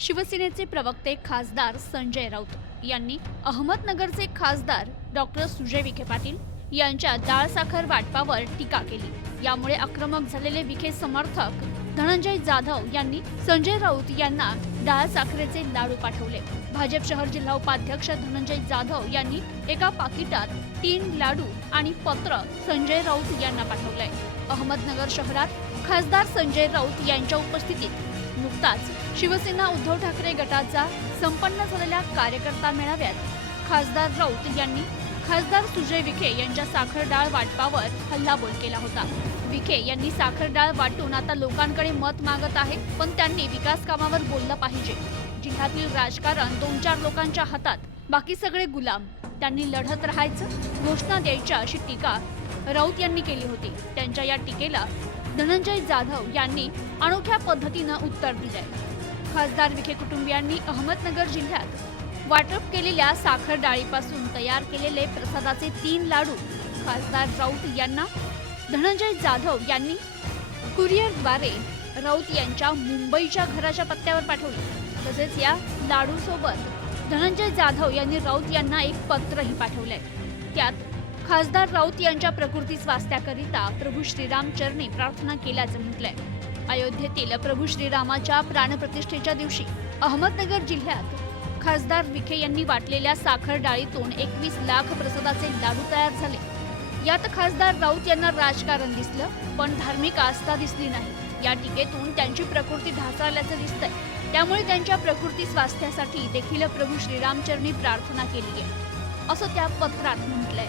शिवसेनेचे प्रवक्ते खासदार संजय राऊत यांनी अहमदनगरचे खासदार डॉक्टर सुजय विखे पाटील यांच्या डाळ साखर वाटपावर टीका केली. यामुळे आक्रमक झालेले विखे समर्थक धनंजय जाधव यांनी संजय राऊत यांना डाळ साखरेचे लाडू पाठवले. भाजप शहर जिल्हा उपाध्यक्ष धनंजय जाधव यांनी एका पाकिटात तीन लाडू आणि पत्र संजय राऊत यांना पाठवलंय. अहमदनगर शहरात खासदार संजय राऊत यांच्या उपस्थितीत नुकताच शिवसेना उद्धव ठाकरे गटाचा संपन्न झालेल्या कार्यकर्ता मेळाव्यात खासदार राऊत यांनी खासदार सुजय विखे यांच्या साखर डाळ वाटपावर हल्लाबोल केला होता. विखे यांनी साखर डाळ वाटून आता लोकांकडे मत मागत आहेत पण त्यांनी विकास कामावर बोललं पाहिजे. जिल्ह्यातील राजकारण दोन चार लोकांच्या हातात बाकी सगळे गुलाम. त्यांनी लढत राहायचं घोषणा द्यायच्या अशी टीका राऊत यांनी केली होती. त्यांच्या या टीकेला धनंजय जाधव यांनी अनोख्या पद्धतीनं उत्तर दिलंय. खासदार विखे कुटुंबियांनी अहमदनगर जिल्ह्यात वाटप केलेल्या साखर डाळीपासून तयार केलेले प्रसादाचे तीन लाडू खासदार राऊत यांना धनंजय जाधव यांनी कुरिअरद्वारे राऊत यांच्या मुंबईच्या घराच्या पत्त्यावर पाठवले. तसेच या लाडूसोबत धनंजय जाधव यांनी राऊत यांना एक पत्रही पाठवलंय. त्यात खासदार राऊत यांच्या प्रकृती स्वास्थ्याकरिता प्रभू श्रीराम चरणी प्रार्थना केल्याचं म्हटलंय. अयोध्येतील प्रभू श्रीरामाच्या प्राणप्रतिष्ठेच्या दिवशी अहमदनगर जिल्ह्यात खासदार विखे यांनी वाटलेल्या साखर डाळीतून एकवीस लाख प्रसादाचे लाडू तयार झाले. यात खासदार राऊत यांना राजकारण दिसलं पण धार्मिक आस्था दिसली नाही. या टीकेतून त्यांची प्रकृती ढासळल्याचं दिसतंय. त्यामुळे त्यांच्या प्रकृती स्वास्थ्यासाठी देखील प्रभू श्रीरामचरणी प्रार्थना केली आहे असं त्या पत्रात म्हटलंय.